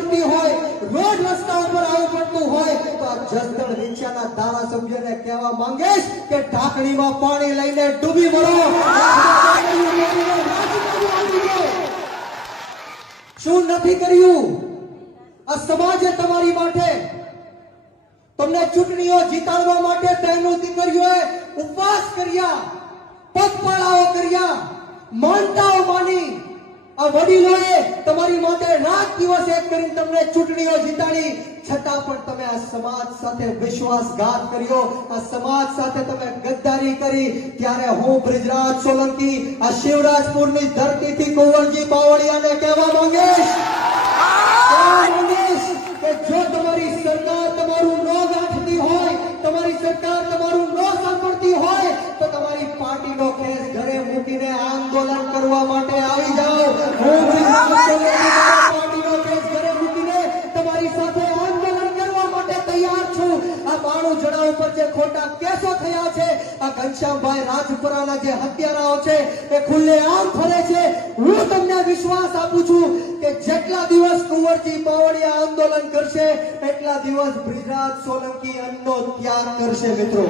પડતી હોય, રોજ રસ્તા ઉપર આવવું પડતું હોય, તો આ જસદણ વિંછિયાના ધારાસભ્યને કહેવા માંગીશ કે ઢાંકણીમાં પાણી લઈને ડૂબી મરો. શું નથી કર્યું આ સમાજે તમારી માટે? તમને ચૂંટણીઓ જીતાડવા માટે બહેનો દીકરીઓએ ઉપવાસ કર્યા, પગપાળાઓ કર્યા, માનતાઓ માની. આ વડીલોએ તમારી માટે રાત દિવસ એક કરીને તમને ચૂંટણીઓ જીતાડી, છતાં પણ તમે આ સમાજ સાથે વિશ્વાસઘાત કર્યો, આ સમાજ સાથે તમે ગદ્દારી કરી. ત્યારે હું બ્રિજરાજ સોલંકી આ શિવરાજપુરની ધરતીથી કુંવરજી બાવળિયાને કહેવા માંગીશ કે જો તમારી સરકાર તમારું ન ગાંઠતી હોય, તમારી સરકાર તમારું ન સાંભળતી હોય, તો તમારી પાર્ટીનો કેસ ઘરે મૂકીને આંદોલન કરવા માટે આવી જાઓ. હું પાર્ટીનો કેસ ઘરે મૂકીને તમારી સાથે આંદોલન કરવા માટે તૈયાર છું. આ 92 જણા ઉપર જે ખોટા કેસો થયા છે, આ ઘનશ્યામભાઈ રાજપુરાના જે હત્યારાઓ છે એ ખુલ્લેઆમ ફરે છે. હું તમને વિશ્વાસ આપું છું કે જેટલા દિવસ કુંવરજી બાવળિયા આંદોલન કરશે, એટલા દિવસ બ્રિજરાજ સોલંકી અન્નનો ત્યાગ કરશે. મિત્રો